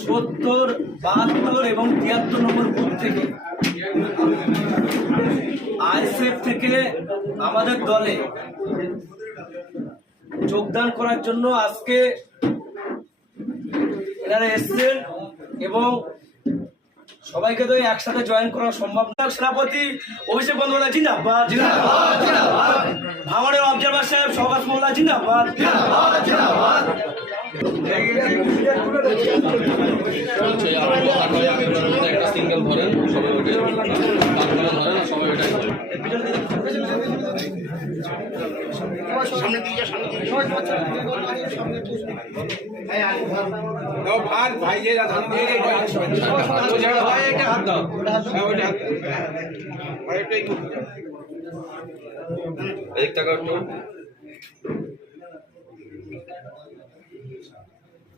70, 72 এবং 73 নম্বর বুথ থেকে আইএসএফ থেকে আমাদের দলে যোগদান করার জন্য আজকে এনারা এসছেন এবং সবাইকে তো একসাথে জয়েন করা সম্ভব না। সেনাপতি অভিষেক বন্দ্যোপাধ্যায় জিন্দাবাদ, জিন্দাবাদ, জিন্দাবাদ। ভাঙড়ের অবজারভার সাহেব সৌগাত মোল্লা জিন্দাবাদ, জিন্দাবাদ, জিন্দাবাদ। একটা সিঙ্গেল ধরেন, সবাই ওঠে, ধরেন সবাই ওঠে। ভাই